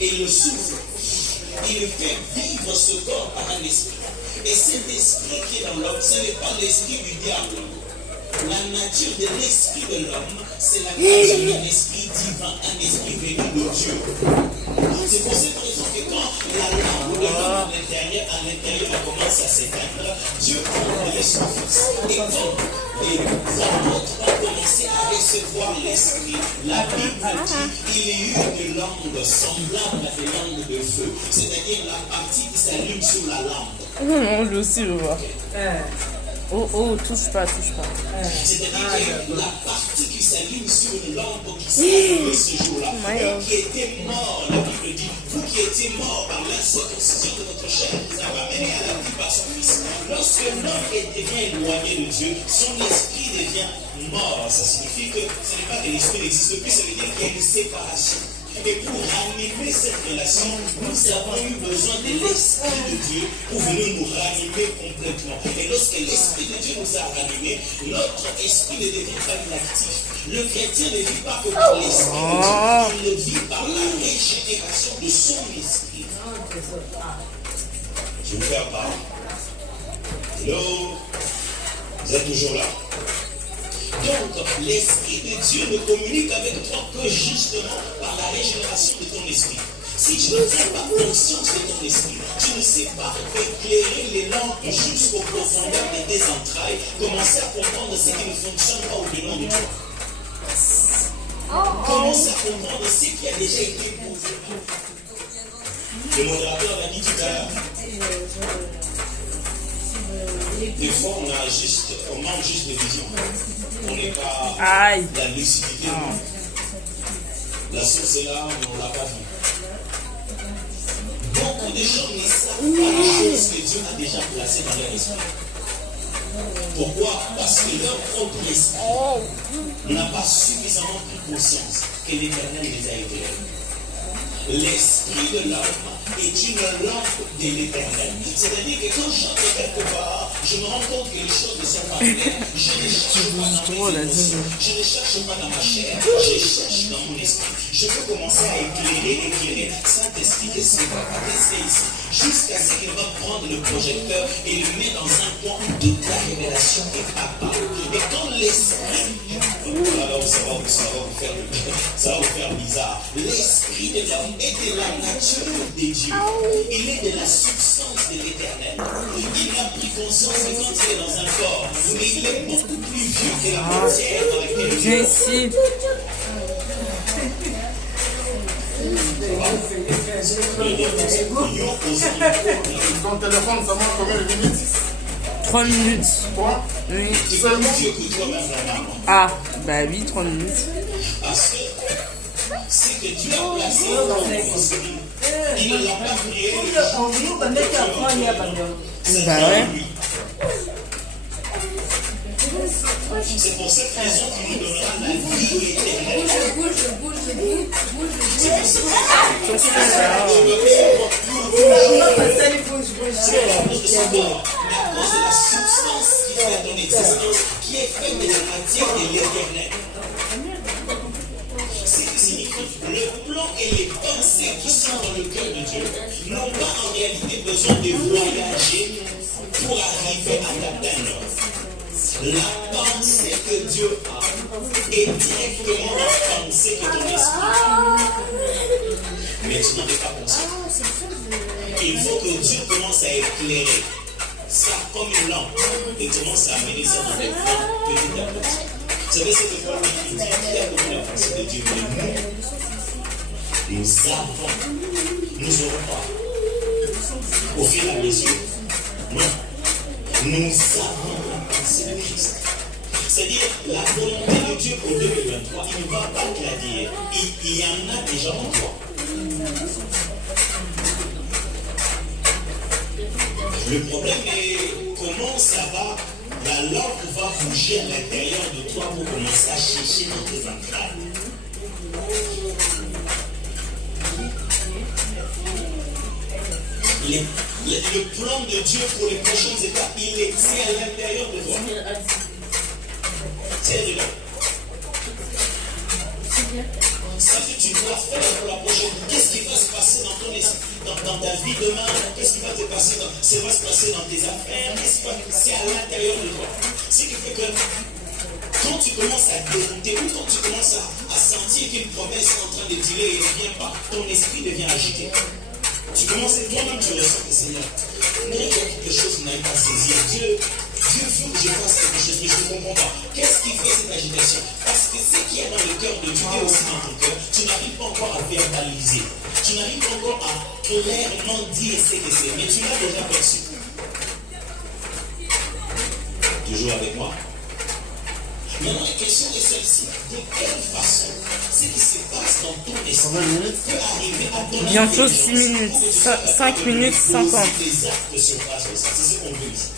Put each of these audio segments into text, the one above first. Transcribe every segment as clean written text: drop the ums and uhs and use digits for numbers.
et le souffle. Il fait vivre ce corps par un esprit. Et cet esprit qui est dans l'homme, ce n'est pas l'esprit du diable. La nature de l'esprit de l'homme, c'est la nature d'un esprit divin, un esprit venu de Dieu. C'est pour cette raison que quand la lampe de l'homme à l'intérieur commence à s'éteindre, Dieu prend son fils. Et quand les apôtres ont commencé à recevoir l'esprit, la Bible dit il y a eu de langues semblables à des langues de feu, c'est-à-dire la partie qui s'allume sous la lampe. Non, lui aussi, je vois. Oh, touche pas. C'est-à-dire que la partie qui s'allume sur une lampe qui s'allume ce jour-là, et qui était mort, la Bible dit, vous qui étiez mort par l'incirconcision de votre chair, vous avez amené à la vie par son fils. Lorsque l'homme devient éloigné de Dieu, son esprit devient mort. Ça signifie que ce n'est pas que l'esprit n'existe plus, ça veut dire qu'il y a une séparation. Et pour ranimer cette relation, nous avons eu besoin de l'Esprit de Dieu pour venir nous ranimer complètement. Et lorsque l'Esprit de Dieu nous a ranimés, notre esprit ne devient pas inactif. Le chrétien ne vit pas que par l'Esprit de Dieu, il le vit par la régénération de son esprit. Je vous perds pas. Hello, vous êtes toujours là? Donc, l'Esprit de Dieu ne communique avec toi que justement par la régénération de ton esprit. Si tu ne prends pas conscience de ton esprit, tu ne sais pas éclairer les lampes jusqu'aux profondeurs de tes entrailles, commencer à comprendre ce qui ne fonctionne pas au-dedans de toi. Commencer à comprendre ce qui a déjà été posé. Le modérateur l'a dit tout à l'heure. Des fois, on manque juste de vision. On n'est pas la lucidité. La source est là, mais on ne l'a pas vue. Beaucoup de gens ne savent pas les choses que Dieu a déjà placées dans leur esprit. Pourquoi? Parce que leur propre esprit n'a pas suffisamment pris conscience que l'Éternel les a éclairés. L'esprit de l'homme est une lampe de l'Éternel. C'est-à-dire que quand j'entre quelque part, je me rends compte que les choses ne sont pas claires. Je ne cherche pas dans mes émotions, je ne cherche pas dans ma chair, je cherche dans mon esprit. Je peux commencer à éclairer. Saint-Esprit, qu'est-ce que qu'est-ce qu'il y a ici? Jusqu'à ce qu'il va prendre le projecteur et le met dans un point de la révélation et papa. Et quand l'esprit, alors ça va vous faire bizarre. L'esprit de l'homme est de la nature de Dieu. Il est de la substance de l'Éternel. Il a pris conscience que quand il est dans un corps, mais il est beaucoup plus vieux que la matière dans laquelle il est. Ton téléphone, ça marche combien de minutes? 3 minutes. 3? Oui. Seulement? Ah, bah oui, 3 minutes. Parce que c'est que Dieu a placé dans ton esprit. Il ne l'a pas créé. Bah ouais. C'est pour cette raison qu'il nous donnera la vie éternelle. C'est pour cette raison mais à cause de la substance qui fait ton existence, qui est faite de la matière de l'éternel. Ce qui signifie le plan et les pensées qui sont dans le cœur de Dieu n'ont pas en réalité besoin de voyager pour arriver à t'atteindre. La pensée que Dieu a est directement la pensée que ton esprit. Mais tu n'en es pas conscient. Il faut que Dieu commence à éclairer ça comme une lampe et commence à amener ça dans les plans petit à petit. Vous savez ce que Paul dit? Il dit qu'il y a beaucoup de pensée de Dieu, mais nous aurons pas. Au fil et à mesure. Non. Nous avons la pensée de Christ. C'est-à-dire, la volonté de Dieu pour 2023, il ne va pas te la dire. Il y en a déjà en toi. Le problème est comment ça va, la lampe va bouger à l'intérieur de toi pour commencer à chercher dans tes entrailles. Le plan de Dieu pour les prochaines étapes, c'est à l'intérieur de toi. C'est de là. Ça que tu dois faire pour la prochaine, qu'est-ce qui va se passer dans ta vie demain? Qu'est-ce qui va te passer? Ça va se passer dans tes affaires? C'est à l'intérieur de toi. Ce qui fait que quand tu commences à dérouter ou quand tu commences à sentir qu'une promesse est en train de tirer et ne vient pas, ton esprit devient agité. Tu commences et toi-même tu ressens que Seigneur, mais il y a quelque chose qui n'arrive pas à saisir. Dieu veut que je fasse quelque chose, mais je ne comprends pas. Qu'est-ce qui fait cette agitation? Parce que ce qui est dans le cœur de Dieu est aussi dans ton cœur. Tu n'arrives pas encore à verbaliser. Tu n'arrives pas encore à clairement dire ce que c'est, mais tu l'as déjà perçu. Toujours avec moi? Maintenant, la question est celle-ci. De quelle façon ce qui se passe dans ton esprit peut arriver à ton bientôt 6 minutes, 5 minutes 50. des actes se passent comme ça. C'est ce qu'on veut ici.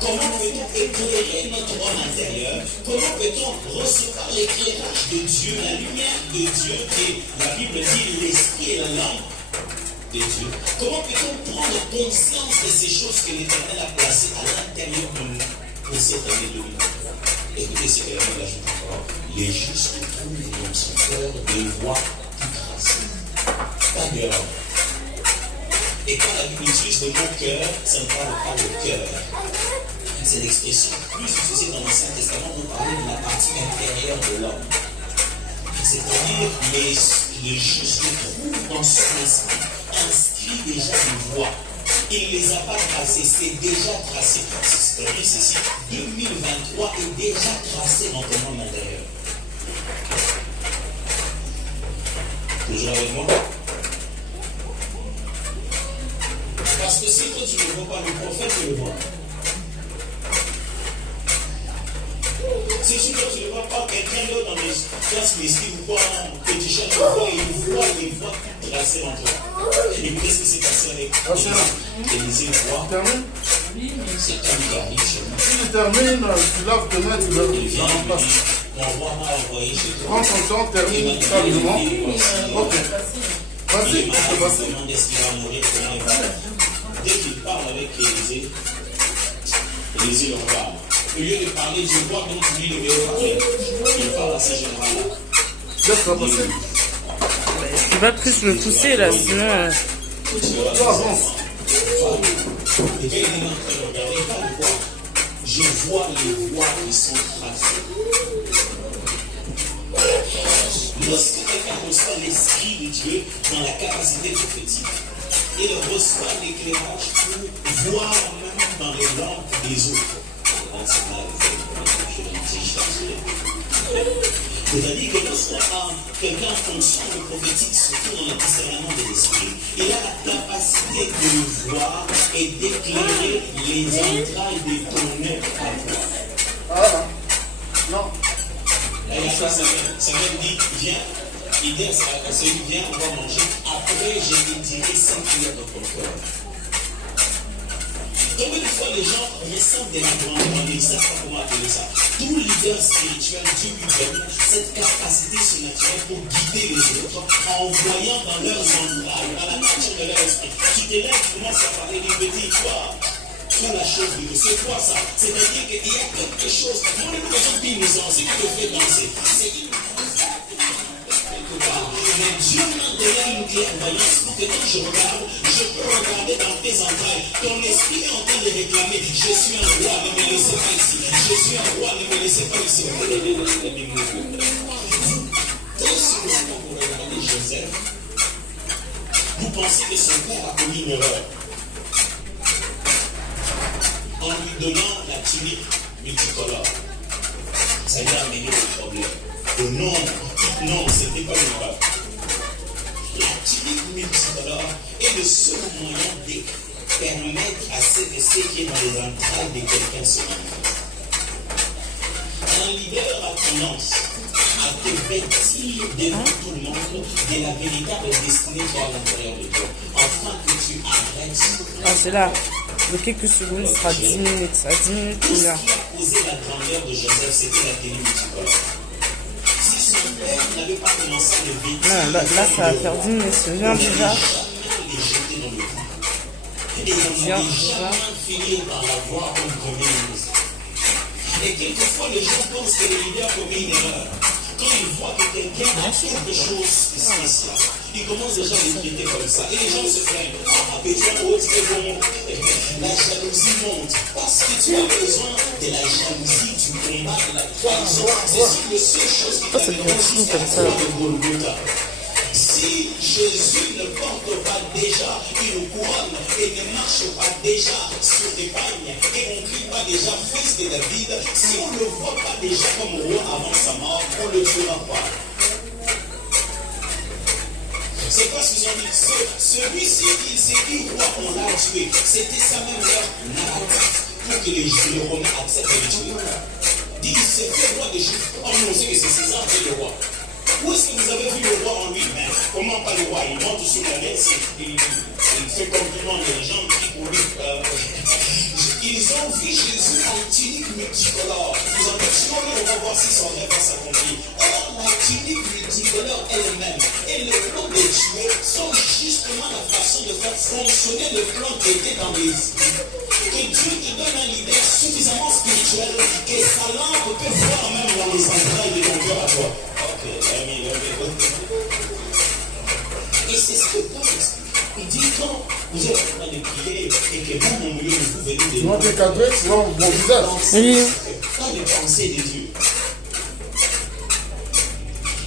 Comment peut-on éclairer notre homme intérieur? Comment peut-on recevoir l'éclairage de Dieu, la lumière de Dieu, qui la Bible dit l'esprit et la lampe de Dieu? Comment peut-on prendre conscience de ces choses que l'Éternel a placées à l'intérieur de nous pour cette année 2023? Écoutez ce que la Bible ajoute encore. Les justes trouvent dans son cœur des voies tout tracées, pas d'erreur. Et quand la Bible utilise le mot cœur, ça ne parle pas de cœur. C'est l'expression plus utilisée dans l'Ancien Testament pour parler de la partie intérieure de l'homme. C'est-à-dire les justes trouvent dans son esprit inscrit déjà une voie. Il ne les a pas tracés, c'est déjà tracé. C'est-à-dire ceci, 2023 est déjà tracé dans ton monde intérieur. Toujours avec moi? Parce que si toi tu ne le vois pas, le prophète le voit. Si toi tu ne vois pas, quelqu'un d'autre dans les classes mystique ou quoi, petit chat, tu vois, il voit tout tracé dans toi. Et qu'est-ce qui s'est passé avec Élisée voit? C'est comme qui arrive chez moi. Si tu termines, tu laves tes mains, tu laves Il vient, en place. mon roi m'a envoyé chez toi. Prends ton temps, termine calmement. Ok. Vas-y, Il c'est m'a passé. demandé est-ce qu'il va mourir, comment il va mourir. Dès qu'il parle avec Élisée, Élisée leur parle. Au lieu de parler du roi dont lui devait parler, il parle à ce général-là. Laisse ça passer. Je peux pas plus me pousser là, sinon. Toi, avance. Et quand il est en train de regarder, il parle de quoi? Je vois les voies qui sont tracées. Lorsque quelqu'un reçoit l'esprit de Dieu dans la capacité prophétique, il reçoit l'éclairage pour voir même dans les lampes des autres. C'est-à-dire que lorsqu'on quelqu'un fonctionne le prophétique, surtout dans le discernement de l'esprit, il a la capacité de voir et d'éclairer les entrailles des tonnerres à toi. Ah, non. Et ça même dit, viens, il dit à celui, viens, on va manger. Après, je te dirai ce qu'il y a dans ton cœur. Combien de fois les gens ressentent des grandeurs, mais ils ne savent pas comment appeler ça. Tout leader spirituel, Dieu lui donne cette capacité surnaturelle pour guider les autres en voyant dans leurs entrailles, dans la nature de leur esprit. Tu te lèves, tu commences à parler du petit, toi. Tout la chose de Dieu, c'est quoi ça? C'est-à-dire qu'il y a quelque chose. Moi, les gens qui nous ont, ce qui te fait danser, c'est une quelque part. Mais Dieu m'a donné une clairvoyance pour que quand je regarde, je peux regarder dans tes entrailles. Ton esprit est en train de réclamer. Je suis un roi, ne me laissez pas ici. Je suis un roi, ne me laissez pas ici. Très souvent, vous regardez Joseph, vous pensez que son père a commis une erreur en lui donnant la tunique multicolore. Ça lui a amené le problème. Non, ce n'était pas une erreur. La tunique multicolore est le seul moyen de permettre à ce qui est dans les entrailles de quelqu'un se manifeste. Un leader a tendance à te vêtir devant tout le monde de la véritable destinée qui est à l'intérieur de toi, afin que tu arrêtes. Ah, c'est là. De quelques secondes, ce sera 10 minutes. À 10 minutes, Tout ce il qui a. a posé la grandeur de Joseph, c'était la télé multicolore. Si son père n'avait pas commencé à le vêtir, Non, là, ça va faire 10 minutes. Je viens déjà. les jeter dans le coup. Et on Viens, n'allait jamais finir par l'avoir comme premier ministre. Et quelquefois, les gens pensent que le leader commet une erreur. quand il voit que quelqu'un a quelque chose de spécial, il commence déjà à l'inquiéter comme ça. Et les gens se plaignent. Ah, Pétion, oh, c'est bon. La jalousie monte. Parce que tu as besoin de la jalousie, du combat, de la trahison. C'est sur la seule chose qui t'a permis de Golgotha. Si Jésus ne porte pas déjà une couronne et ne marche pas déjà sur des pagnes et on ne crie pas déjà fils de David, si on ne le voit pas déjà comme roi avant sa mort, on ne le tuera pas. C'est quoi ce qu'ils ont dit? Celui-ci qui s'est dit roi, on l'a tué. C'était ça même leur narratif pour que les Romains acceptent de le tuer. Dit, c'est fait roi des Juifs. Oh, nous on sait que c'est César qui est le roi. Où est-ce que vous avez vu le roi en lui-même? Comment pas le roi? Il monte sur la messe, il fait compliment les gens qui pour lui. Ils ont vu Jésus en tunique multicolore. Ils ont dit, on va voir si son rêve va s'accomplir. Or, la tunique multicolore elle-même et le plan de tuer sont justement la façon de faire fonctionner le plan qui était dans les esprits. Que Dieu te donne un leader suffisamment spirituel que sa lampe peut voir même dans les entrailles de ton cœur à toi. Et c'est ce que Paul explique. Il dit quand vous êtes en train de prier et que vous, mon milieu, vous venez de Tu vas te cadrer sur mon visage. Dans les pensées de Dieu.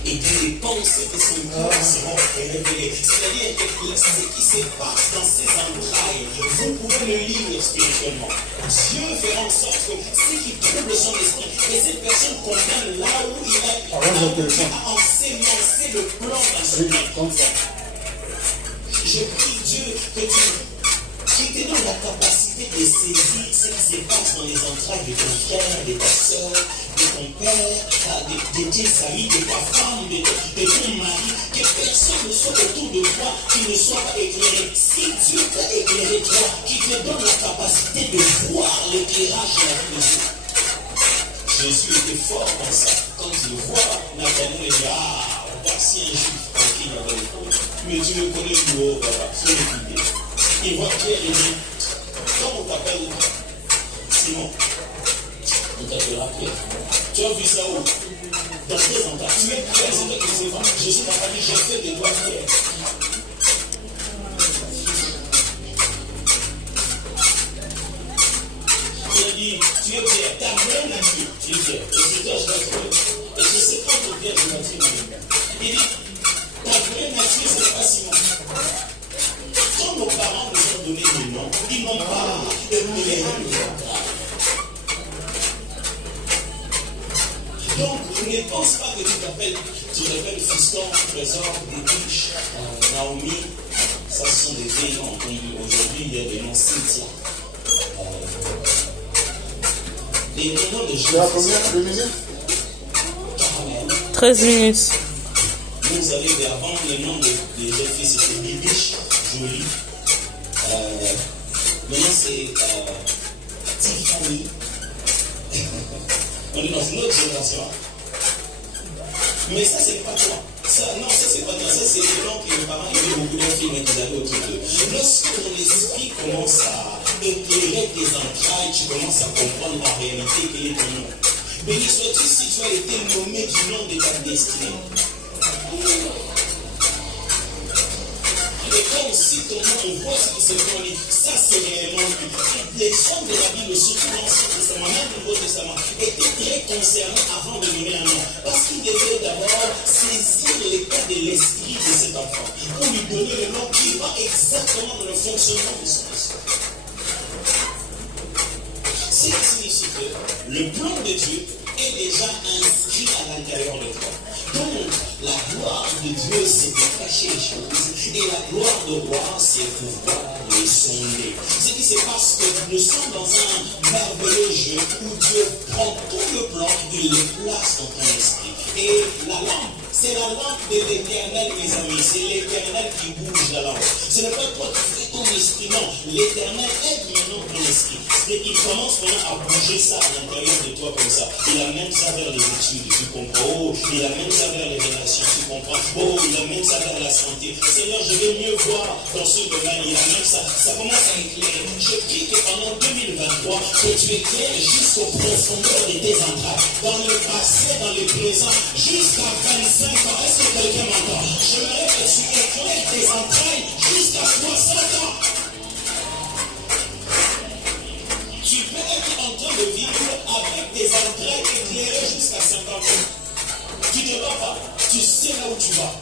Et que les pensées de son cœur seront révélées. C'est-à-dire que ce qui se passe dans ses entrailles, vous pouvez le lire spirituellement. Dieu fera en sorte que ce qui trouble son esprit, que cette personne comprenne là où il a ensemencé le plan dans son cœur. Je prie Dieu que tu te donnes la capacité de saisir ce qui se passe dans les entrailles de ton frère, de ta soeur, de ton père, de tes amis, de ta femme, de ton mari, que personne ne soit autour de toi qui ne soit pas éclairé. Si Dieu t'a éclairé toi, qui te donne la capacité de voir l'éclairage de la vie de Dieu. Jésus était fort dans ça. Quand il voit Nathanaël, il dit, ah, voici un juif en qui il avait le coup. Mais tu le connais du haut, voilà, sur le pied. Il voit Pierre et dit, comment on t'appelle? Simon. On t'appellera Pierre. Tu as vu ça où? Dans tes entrailles. Tu es Pierre, c'est toi qui sais pas. Je suis ta famille, j'ai fait de toi Pierre. Il a dit, tu es Pierre, ta vraie nature, tu es Pierre. Et c'est toi, je vais trouver. Et je sais pas pour Pierre, je vais trouver. Il dit, ta vraie nature, c'est pas Simon. Quand nos parents nous ont donné le nom, ils n'ont pas éclairé le nom. Donc, ne pense pas que tu t'appelles Fiston, Trésor, Débiche, Naomi. Ça, ce sont des vieilles noms. Aujourd'hui, il y a des noms Cynthia. Les noms de Jésus. Tu as combien de minutes? 13 minutes. Vous avez avant le nom des jeunes filles, c'était Bibiche, Jolie. Maintenant, c'est Tiffany. On est dans une autre génération. Mais ça, c'est pas toi. Ça, non, ça, c'est pas toi. Ça, c'est le nom que les parents aimaient beaucoup de films qu'ils avaient autour d'eux. Lorsque ton esprit commence à éclairer tes entrailles, tu commences à comprendre en réalité quel est ton nom. Béni sois-tu si tu as été nommé du nom de ta destinée. Et quand aussi ton nom, on voit ce qui se produit, ça c'est réellement lui. Les hommes de la Bible, surtout dans l'Ancien Testament, même le Nouveau Testament, étaient très concernés avant de donner un nom. Parce qu'ils devaient d'abord saisir l'état de l'esprit de cet enfant, pour lui donner le nom qui va exactement dans le fonctionnement de son esprit. Ce qui signifie que le plan de Dieu est déjà inscrit à l'intérieur de toi. Donc, la gloire de Dieu, c'est de cacher les choses. Et la gloire de roi, c'est pouvoir les sonder. Ce qui se passe, que nous sommes dans un merveilleux jeu où Dieu prend tout le plan, il le place dans ton esprit. Et la lampe, C'est la lampe de l'Éternel, mes amis. C'est l'Éternel qui bouge la lampe. Ce n'est pas toi qui fais ton esprit, non. L'Éternel aide maintenant ton esprit. Et il commence maintenant à bouger ça à l'intérieur de toi comme ça. Il amène ça vers les études, tu comprends. Oh, il amène ça vers les relations, tu comprends. Oh, il amène ça vers la santé. Seigneur, je vais mieux voir dans ce domaine. Il amène ça. Ça commence à éclairer. Je prie que pendant 2023, que tu éclaires jusqu'aux profondeurs de tes entrailles. Dans le passé, dans le présent, jusqu'à 25 ans. Est-ce que quelqu'un m'entend? J'aimerais que tu éclaires tes entrailles jusqu'à 60 ans. Tu peux être en train de vivre avec tes entrailles éclairées jusqu'à 50 ans. Tu ne te bats pas. Tu sais là où tu vas.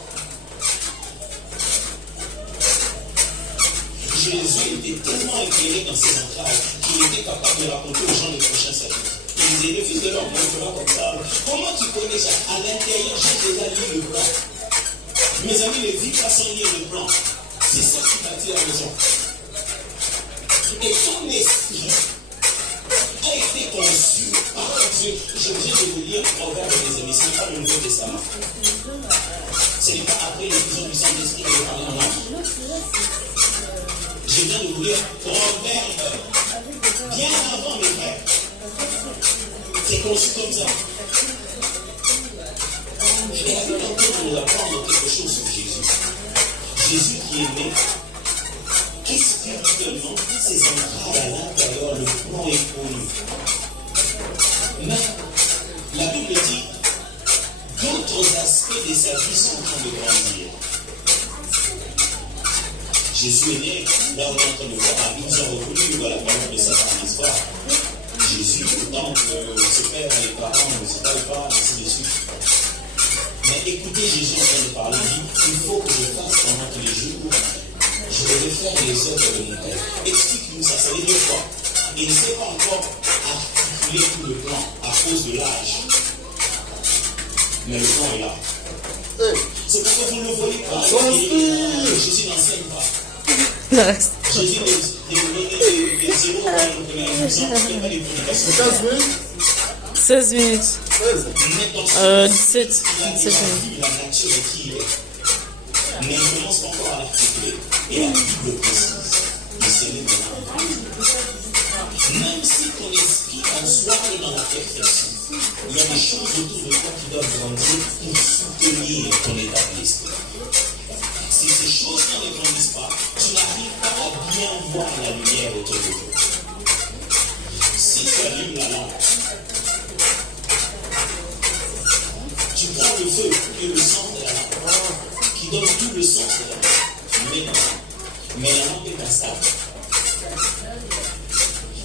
Jésus était tellement éclairé dans ses entrailles qu'il était capable de raconter aux gens le prochain salut. Il disait, le fils de l'homme montera comme ça. Comment tu connais ça? À l'intérieur, j'ai déjà lu le plan. Mes amis, les vies pas sans lire le plan. C'est ça qui bâtit la maison. Et ton esprit a été conçu par Dieu. Je viens de vous lire Proverbe, mes amis. Ce n'est pas le Nouveau Testament. Ce n'est pas après l'épisode du Saint-Esprit que je parle en langue. Je viens de vous lire Proverbe. Bien avant, mes frères. C'est conçu comme ça. Et la Bible nous apprendre quelque chose sur Jésus. Jésus qui est né, spirituellement, ses entrailles à l'intérieur, le plan est connu. Mais la Bible dit, d'autres aspects de sa vie sont en train de grandir. Jésus est né, là on est en train de voir, ils ont reconnu la parole de sa femme, n'est-ce pas? Jésus, autant que ses pères, les parents ne se parlent pas, ainsi de suite. Mais écoutez Jésus en train de parler, il dit, il faut que je fasse pendant tous les jours, je vais faire les œuvres de mon Père. Explique-nous ça, ça veut dire quoi? Il ne sait pas encore articuler tout le plan à cause de l'âge. Mais le plan est là. C'est pourquoi vous ne le voyez pas. Jésus n'enseigne pas. Jésus est 0 16 minutes. 17 minutes. La nature qui est. Mais il ne commence pas encore à l'articuler. Et la Bible précise. Il s'est mis maintenant. Même si ton esprit en soi est dans la perfection, il y a des choses autour de toi qui doivent grandir pour soutenir ton état d'esprit. Si ces choses-là ne grandissent pas, tu n'arrives pas à bien voir la lumière autour de toi. Si tu allumes la lampe, tu prends le feu et le sang de la lampe, qui donne tout le sens de la lampe. Mais la lampe est instable.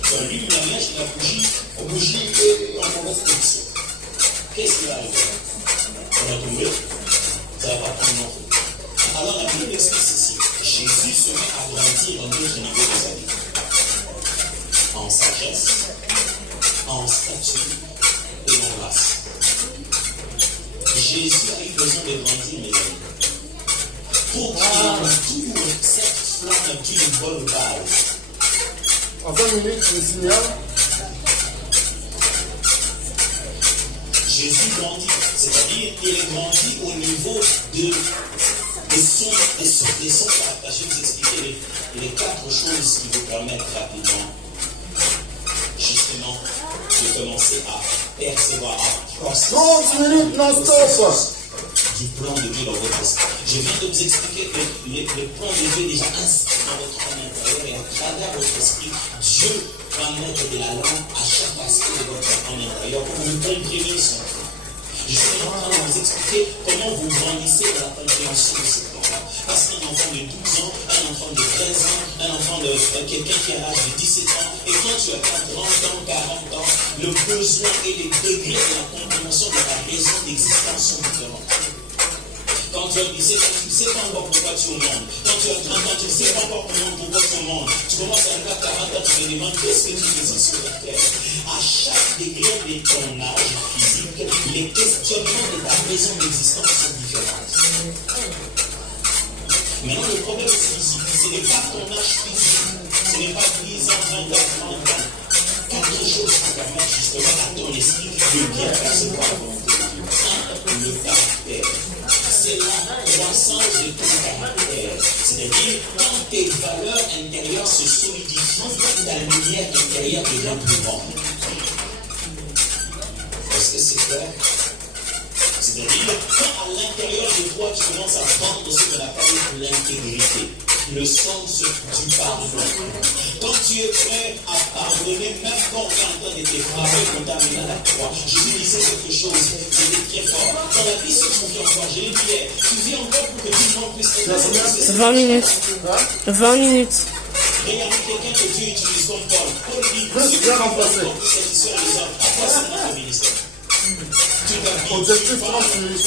Tu allumes la mèche et la bougie est en mauvaise position. Qu'est-ce qui va arriver? Ça va tomber, ça va pas prendre non plus. Alors la Bible explique ceci. Jésus se met à grandir dans d'autres niveaux de sa vie. En sagesse, en statut et en grâce. Jésus a eu besoin de grandir, mes amis. Pour qu'il entoure cette flamme d'une bonne base. En 20 minutes, je signale. Jésus grandit, c'est-à-dire qu'il grandit au niveau des sons caractéristiques. Je vais vous expliquer les 4 choses qui vous permettent rapidement, justement, de commencer à percevoir, à processer 30 minutes non-stop. du plan de Dieu dans votre esprit. Je viens de vous expliquer que le plan de Dieu est déjà inscrit dans votre âme intérieure et à travers votre esprit, Dieu va mettre de la lampe à chaque aspect de votre âme intérieure pour que vous compreniez son plan. Je suis en train de vous expliquer comment vous grandissez dans la compréhension de ce plan-là. Parce qu'un enfant de 12 ans, un enfant de 13 ans, un enfant de quelqu'un qui a l'âge de 17 ans, et quand tu as 30 ans, 40 ans, le besoin et les degrés de la compréhension de ta raison d'existence sont différents. Quand tu as 17 ans, tu ne sais pas encore pourquoi tu es au monde. Quand tu as 30 ans, tu ne sais pas encore pourquoi tu es au monde. Tu commences à avoir 40 ans, tu te demandes qu'est-ce que tu faisais sur la terre. À chaque degré de ton âge physique, les questionnements de ta raison d'existence sont différents. Maintenant, le problème c'est ici, ce n'est pas ton âge physique, ce n'est pas 10 ans, 20 ans, 30 ans. 4 choses qui permettent justement à ton esprit de bien percevoir la volonté de Dieu. 1, le caractère. croissance de ton caractère. C'est-à-dire, quand tes valeurs intérieures se solidifient, ta lumière intérieure devient plus grande. Est-ce que c'est clair? C'est-à-dire, quand à l'intérieur de toi, tu commences à prendre ce qu'on appelle l'intégrité, le sens du pardon. Quand tu es prêt à pardonner, même quand tu es en train de te frapper pour t'amener à la croix, Jésus disait quelque chose, c'était très fort. Dans la vie, si tu vis encore, je l'ai dit hier, tu vis encore pour que tout le monde puisse être 20 minutes. 20 minutes. Regardez quelqu'un que Dieu utilise comme Paul. Paul dit, si tu bien veux remplacé. pour satisfaire les hommes, à quoi c'est notre ministère? Objectif 30 minutes.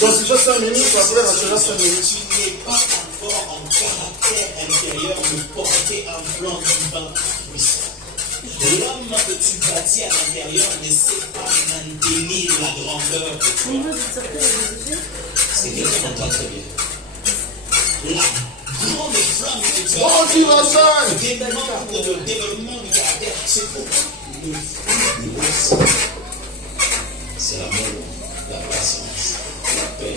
Donc, si tu fais 5 minutes, après, restera 5 minutes. Tu n'es pas encore en caractère intérieur de porter un plan divin puissant. L'homme que tu bâtis à l'intérieur ne sait pas maintenir la grandeur de toi. C'est quelqu'un qui entend très bien. La grande flamme que tu as demande le développement du caractère, c'est pour le fruit de l'esprit. C'est l'amour, la patience, la paix,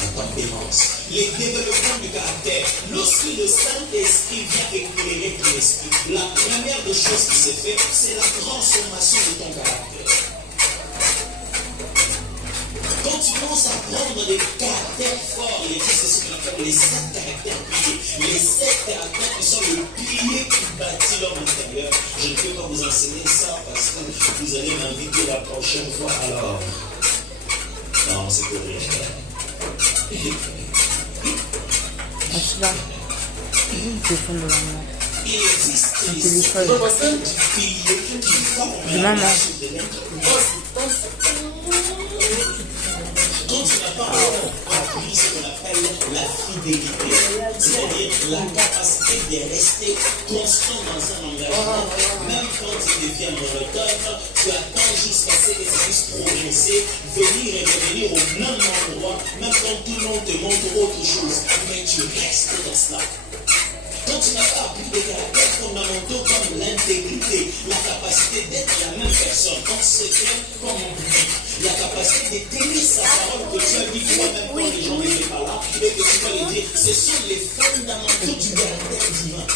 la tempérance, les développements du caractère. Lorsque le Saint-Esprit vient éclairer ton esprit, la première des choses qui se fait, c'est la transformation de ton caractère. Quand tu commences à prendre des caractères forts, c'est ce qu'on appelle les 7 caractères piliers. Les 7 caractères qui sont le pilier qui bâtit l'homme intérieur. Je ne peux pas vous enseigner ça parce que vous allez m'inviter la prochaine fois. Alors, non, c'est pour rien. Celui-là. Téléphone de maman. Il existe Un les téléphone. 7 piliers qui forment De la maman. marche de l'être humain. Quand tu n'as pas encore appris ce qu'on appelle la fidélité, c'est-à-dire la capacité de rester constant dans un engagement, même quand il devient monotone, tu attends jusqu'à ce que ça puisse progresser, venir et revenir au même endroit, même quand tout le monde te montre autre chose, mais tu restes dans cela. Quand tu n'as pas appris des caractères fondamentaux comme l'intégrité, la capacité d'être la même personne, en secret comme en public, la capacité de tenir sa parole que tu as dit toi-même quand les gens n'étaient pas là, et que tu vas les dire, ce sont les fondamentaux du caractère divin.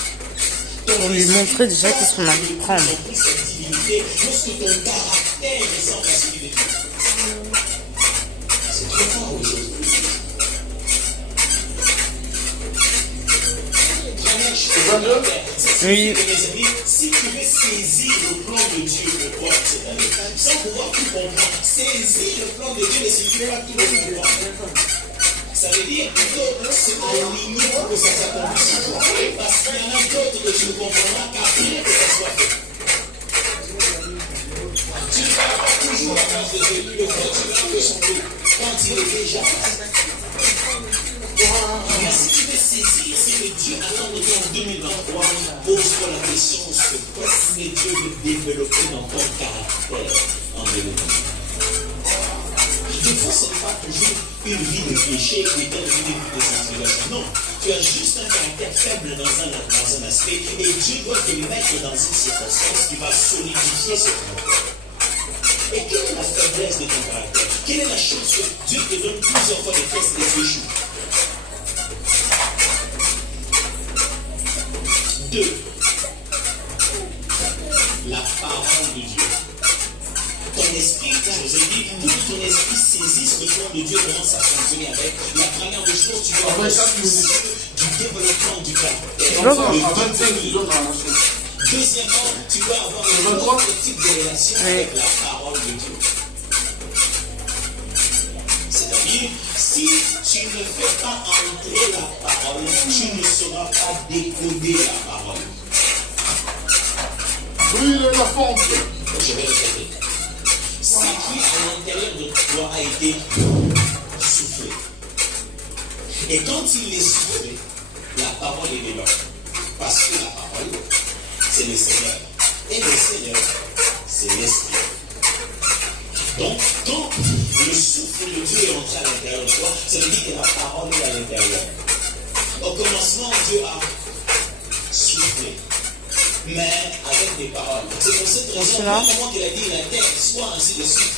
Pour lui montrer déjà qu'est-ce qu'on a envie de prendre. Cette divinité, lorsque ton caractère ressemble à celui de Dieu. C'est très fort aujourd'hui. Oui. Si tu veux saisir le plan de Dieu pour toi cette année, sans pouvoir tout comprendre, saisir le plan de Dieu ne signifie pas tout le pouvoir. Ça veut dire que c'est aligné pour que ça s'accomplisse sur toi. Parce qu'il y en a d'autres que tu ne comprendras qu'après que ça soit fait. Tu ne vas pas toujours la grâce de Dieu, le fait tu vas que son Dieu quand il est déjà fait. Mais si tu veux saisir ce que Dieu attend de toi en 2023, pose-toi la question sur qu'est-ce que Dieu veut développer dans ton caractère en 2023. Des fois, ce n'est pas toujours une vie de péché ou une vie de sanctification. Non, tu as juste un caractère faible dans un aspect et Dieu doit te mettre dans une circonstance qui va solidifier ce caractère. Et quelle est la faiblesse de ton caractère? Quelle est la chose que Dieu te donne plusieurs fois des tests et tu échoues? 2. La parole de Dieu. Ton esprit, je vous ai dit, pour que ton esprit saisisse le plan de Dieu, commence à fonctionner avec. La première des choses, tu dois avoir du développement du caractère. Deuxièmement, tu dois avoir un autre type de relation avec la parole de Dieu. C'est-à-dire, si tu ne fais pas entrer la parole, tu ne sauras pas décoder la parole. Brûle la fonte. Je vais répéter. Ce qui à l'intérieur de toi a été soufflé. Et quand il est soufflé, la parole est dedans. Parce que la parole, c'est le Seigneur. Et le Seigneur, c'est l'Esprit. Donc, quand le souffle de Dieu est entré à l'intérieur de toi, ça veut dire que la parole est à l'intérieur. Au commencement, Dieu a soufflé, mais avec des paroles. C'est pour cette raison, au moment qu'il a dit la terre soit ainsi de suite,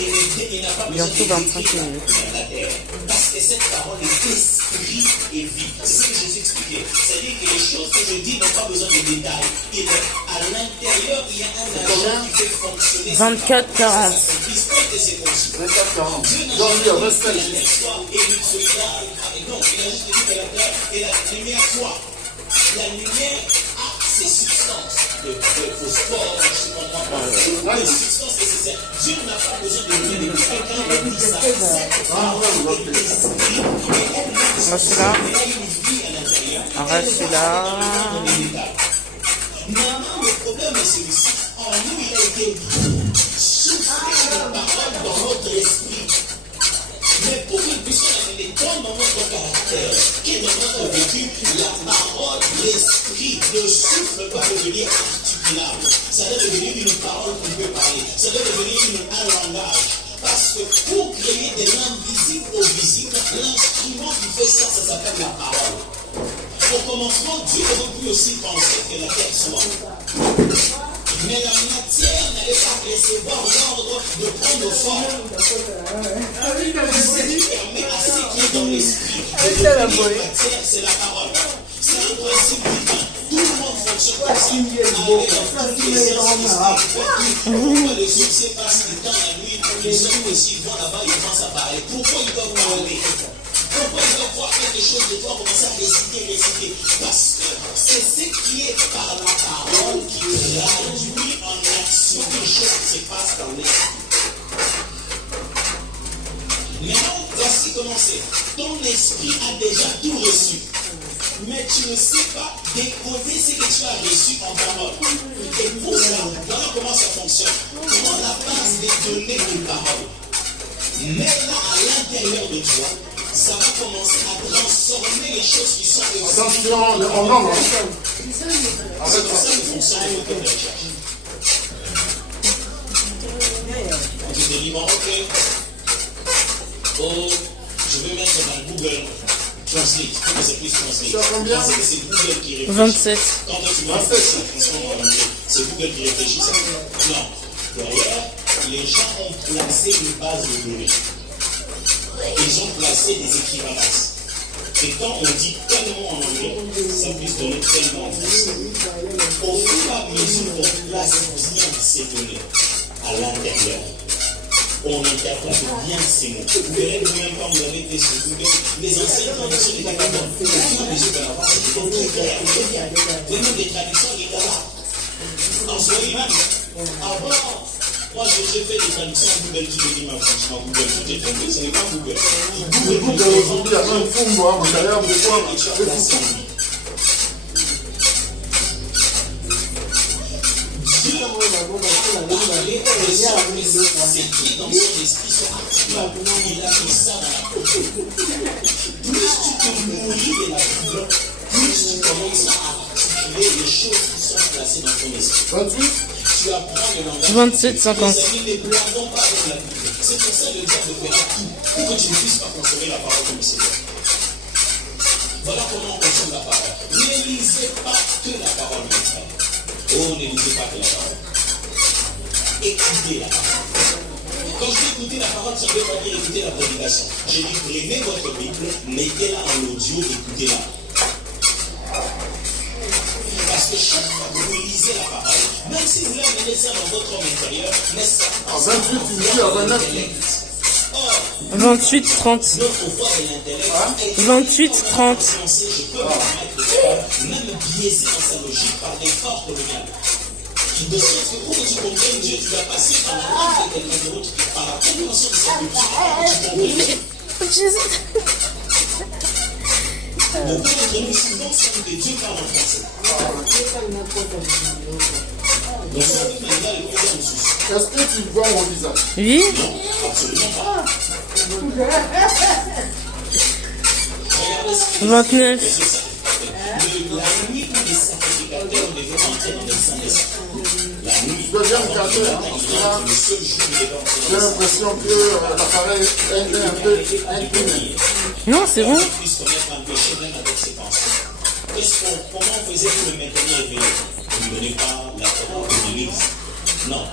Il n'a pas besoin Bientôt 25 de minutes. la terre. Parce que cette parole est esprit et vie. C'est ce que Jésus expliquait. C'est-à-dire que les choses que je dis n'ont pas besoin de détails. À l'intérieur, il y a un agent qui fait fonctionner. 24, 40. C'est conçu. 24, 40. Dieu n'a Donc, il y a jamais 25 dit la foi et une solidarité. Non, il a juste dit que la terre et la lumière quoi? La lumière a ses substances. Le phosphore, je ne comprends pas. Les substances nécessaires. Dieu n'a pas besoin de donner quelqu'un qui dit ça. Cette parole est esprit et elle n'a Moi, je suis là. une vie à l'intérieur. Arrête, je suis là. Maintenant, le problème est celui-ci. En nous, il a été soufflé la parole dans notre esprit. Mais pour que nous puissions la mettre dans notre caractère, qui est dans notre vécu, la parole, l'esprit ne souffle pas devenir articulable. Ça doit devenir une parole qu'on peut parler. Ça doit devenir un langage. Parce que pour créer des langues visibles ou visibles, l'instrument qui fait ça, ça s'appelle la parole. Au commencement, Dieu aurait pu aussi penser que la terre soit. Mais la matière n'allait pas recevoir l'ordre de prendre forme. Dieu permet à ce qui est dans l'esprit de devenir matière, c'est la parole. C'est un principe divin. Tout le monde fonctionne comme ça. Pourquoi les sorciers passent du temps la nuit, les hommes aussi vont là-bas, ils pensent à parler. Pourquoi ils doivent parler? Pourquoi ils doivent voir quelque chose de toi commencer à réciter? Parce que c'est ce qui est par la parole qui traduit en action quelque chose qui se passe dans l'esprit. Maintenant, voici comment c'est. Ton esprit a déjà tout reçu. Mais tu ne sais pas décoder ce que tu as reçu en parole. Et pour ça, voilà comment ça fonctionne. Comment la base des données de parole. Mais là, à l'intérieur de toi, ça va commencer à transformer les choses qui sont reçues. Attention, on en C'est comme ça que fonctionne le moteur de recherche. On te dit, bon, ok. Oh, je vais mettre dans Google Translate. Comment c'est plus Translate? Ça combien? Parce que c'est Google qui réfléchit. 27. Quand tu mets ça transforme en anglais, c'est Google qui réfléchit ça. Non. Derrière, les gens ont placé une base de données. Ils ont placé des équivalences. Et quand on dit tel mot en anglais, ça puisse donner tel mot en français. Au fur et à mesure qu'on place bien ces données à l'intérieur, on interprète bien ces mots. Vous verrez que même quand vous avez été sur Google, les anciennes traductions n'étaient pas bonnes. Au fur et à mesure qu'on avance, c'était très clair. Même des traductions étaient là. En Swahili même, avant, moi j'ai fait des traductions à Google qui me dit ma franchement Google, tout est tombé, ce n'est pas Google. Google aujourd'hui, il y a un fou, moi, vous allez me voir, Dieu a parlé de ce qui est dans son esprit sont activables. Il a mis ça dans la peau. Plus tu te nourris de la Bible, plus tu commences à articuler les choses qui sont placées dans ton esprit. 28. Tu apprends le langage. 27, 50. Les amis, ne blaguons pas avec la Bible. C'est pour ça que le diable fera tout pour que tu ne puisses pas consommer la parole comme c'est vrai. Voilà comment on consomme la parole. Ne lisez pas que la parole, mes frères. Oh, ne lisez pas que la parole. Écoutez la parole. Quand je dis écouter la parole, ça ne veut pas dire écouter la prédication. Je dis prenez votre Bible, mettez-la en audio, écoutez-la. Parce que chaque fois que vous lisez la parole, même si vous voulez amener ça dans votre homme intérieur, n'est-ce pas? En 28, tu dis à 29. Or, 28, 30. notre voix de l'intellect est 28, 30. je peux me permettre même biaisé dans sa logique par l'effort colonial. De sorte que pour que tu comprennes Dieu, tu dois passer par la langue de quelqu'un d'autre, par la compréhension de sa culture, pour que tu comprennes. Beaucoup d'entre nous souvent savent que Dieu parle en français. Donc ça veut dire qu'il y a souci. Est-ce que tu vois mon visage? Oui. Non, absolument pas. Regardez ce que 29. c'est ça. La nuit où les sacrificateurs devaient entrer dans les saints d'esprit. La nuit. Je deviens canteur. Le seul jour où il est entré J'ai l'impression que l'appareil est un peu imprimé. Non, c'est bon. qu'il puisse connaître un péché même avec ses pensées. Comment on faisait pour le maintenir éveillé? On ne lui donnait pas la Torah de l'Église. Non,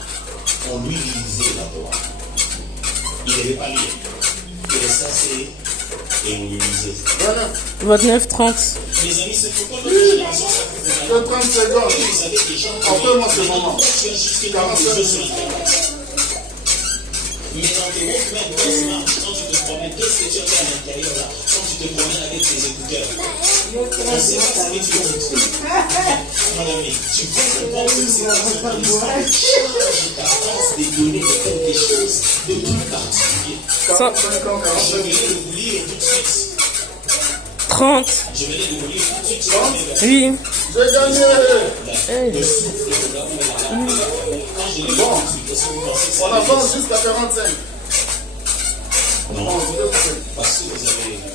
on lui lisait la Torah. Il ne devait pas lire. Et ça, c'est immunisé. 29, 30. Mes amis, c'est pourquoi notre génération s'appelle. 30 secondes. Vous avez des gens qui Appelle-moi ce moment. tu as jusqu'à 45 minutes. Mais dans tes movements, quand tu marches, quand tu te promènes, qu'est-ce que tu as fait à l'intérieur là? Quand tu te promènes avec tes écouteurs, on ne sait pas ce que tu veux. Mon ami, tu vois comprendre que c'est pas ce que tu charge ta force de donner de quelque chose de plus particulier. Je vais vous lire tout de suite. 30. Je vais vous lire tout de suite. Oui. J'ai gagné. Le souffle de l'amour et la quand je l'ai Bon. vu, est-ce que vous pensez que ça On avance jusqu'à 45. Non, parce que vous avez